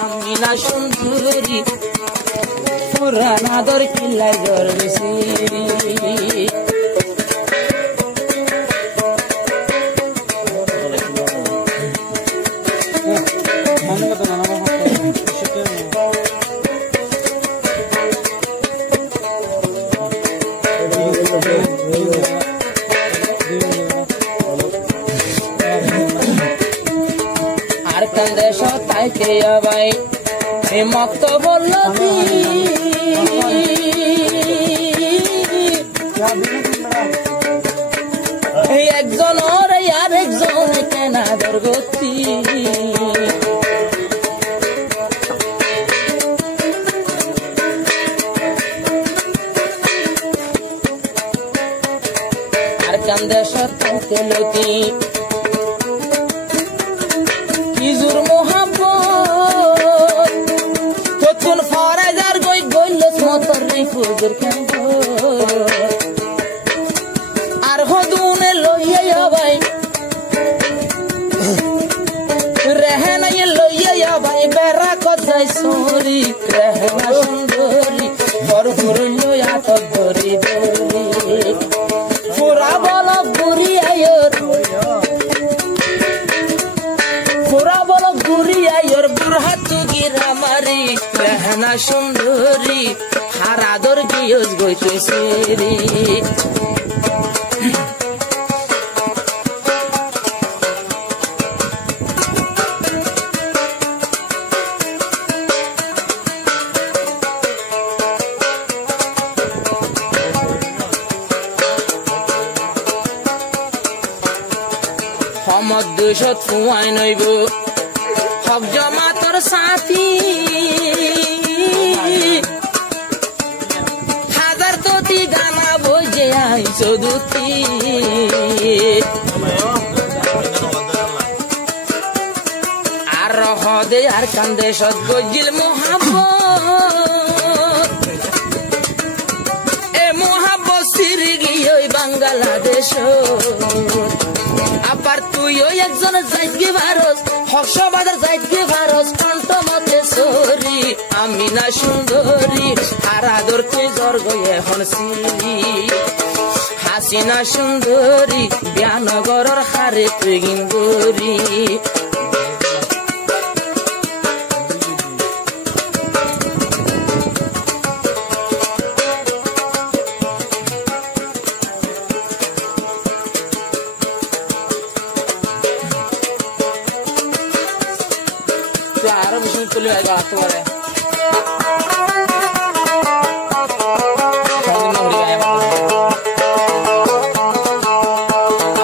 আমি না সুন্দরী পুরানা দর কিল্লায় জড়েছি আর কান্দে সতাইতে ভাই মক্ত বলল একজন আর একজন কেনা দরগতি আর কান্দে সতাইতে লতি কিজুর মোহাম্মদ তখন ফরাজার গইল মতর রিফুজুর কেন্দ আর হদুনে লইয়া ভাই রেহানাই লইয়া ভাই বেড়া কথাই সরি রেহানা সুন্দরী ভরপুর লইয়া তো ধরি ধরি পুরা বল বুড়ি আয়র পুরা বল বুড়ি আয়র বুড়হা তুগিরা মারি রেহানা সুন্দরী হারাদর গিয়স গইতেছে রে সমদ দুশত ফুয়াই নইব হক জমা তোর সাথী হাজার ততি গানা বইজে আইস দুতি আর হদে আর কান্দে সদ গজিল মোহাম্মদ এ মোহাম্মদ সিরি গিয়ে বাংলাদেশ আবার তুই ওই একজন যাইতকে ভারস হর্ষবাজার যাইতকে ভারস কণ্ঠ মতে সরি আমি না সুন্দরী হারাদর তুই জর্গ এখন সিরি হাসিনা সুন্দরী জ্ঞানগরের হারে তুই গিন্দরি আরো বেশি তুলে আসতে পারে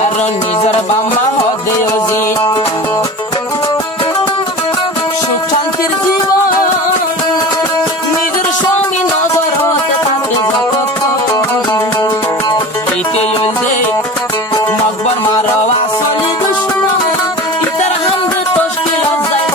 আর নিজের বাম্মা হদে অজি সুখ শান্তির জীবন নিজের স্বামী নজর হতে থাকে ইতে যে মকবর মারো আসলে দুশ্মন ইতার হামদে তশকিল যায়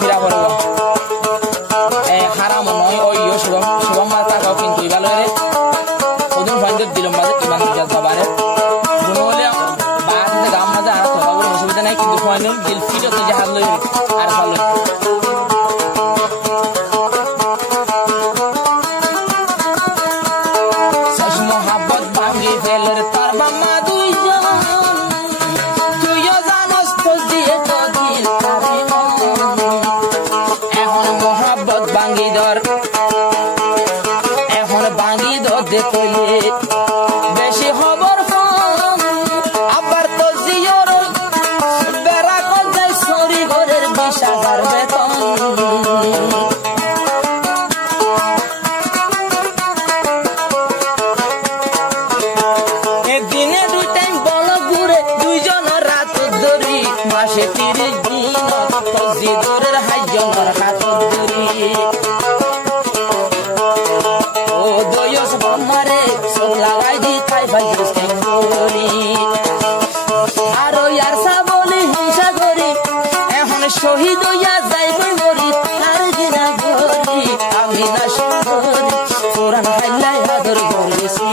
ফিরা পড়ব হারাম নয় ওই শুভম মা টাকাও কিন্তু ভালো রে ওদিন ফাইন্ডত দিলাম বাজে ইমান দিয়াল বাবারে গুণ হলে বাড়িতে গাম মাঝে আর তো বাবুর অসুবিধা নাই কিন্তু ফাইনাল দিল ফিরে তো জাহাজ লই আর ভালো শেষ মোহাব্বত ভাঙি ফেলের তার বাম্মা দুইজন তুইও জানোস তো দিয়ে তো দিল এখন মোহাব্বত ভাঙি ধর এখন ভাঙি ধর দে কইলে বেশি খবর আবার তো জিওর বেড়া কল যাই সরি ঘরের 20,000 বেতন দিনে 2 টাইম বল ঘুরে দুইজন রাত ধরি মাসে 30 দিন তো জিদরের হাইজনের হাত ধরি ও দয়স বমারে সব লাগাই দি তাই ভাই জুস্তে করি আর ইয়ার সাবলি হিংসা করি এখন শহীদ হইয়া যাইব মরি আর দিনা করি আমি না সুন্দরী কোরআন হাইলাই আদর করেছি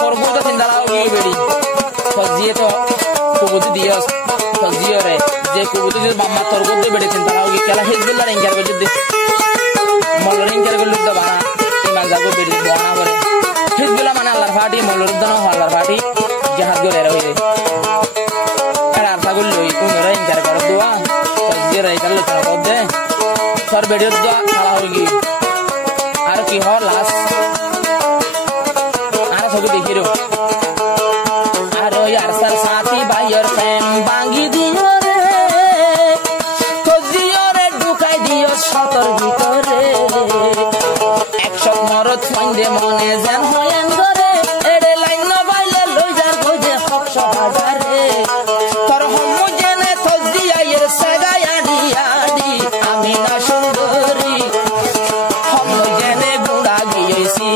করবুদা চিন্তালাও গিয়ে বেড়ি সজিয়ে তো কুবুতি দিয়স সজিয়ে রে যে কুবুতি যদি বাম্মা তোর করতে বেড়ে চিন্তালাও গিয়ে খেলা হেজবেলার ইনকার করে যদি মল্লর ইনকার করলে তো বানা ইমান যাবো বেড়ে বানা করে হেজবেলা মানে আল্লাহর ফাটি মল্লর উদ্যান আল্লাহর ফাটি জাহাজ করে রয়ে আর আশা করলো কোনরা ইনকার করে দোয়া সজিয়ে রে কাল লোচনা কর দে তোর বেড়ে দোয়া খালা হয়ে গিয়ে আর কি হর লাস্ট আর ছবি দেখি রো আর ইয়ার সার সাথী ভাইয়ের প্রেম ভাঙি দিও রে তো দিও রে ঢুকাই দিও শতর ভিতরে 100 মরদ ফাইন্দে মনে যেন হয়েন করে এড়ে লাইন না বাইলে লই যার কইজে 100,000 তোর হম্মু জেনে তো দিয়াইয়ের সাগাই আডি আডি আমি না সুন্দরী হম্মু জেনে গুড়া গিয়েছি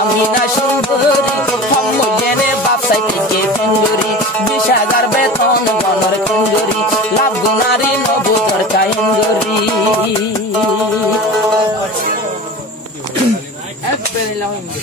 আমি না সুন্দরী হম্মু জেনে বাপসাই থেকে ফেঙ্গুরি 20,000 বেতন গণর ফেঙ্গুরি লাভ গুনারি নবুতর কাইঙ্গুরি এক পেরিলা হইন্দে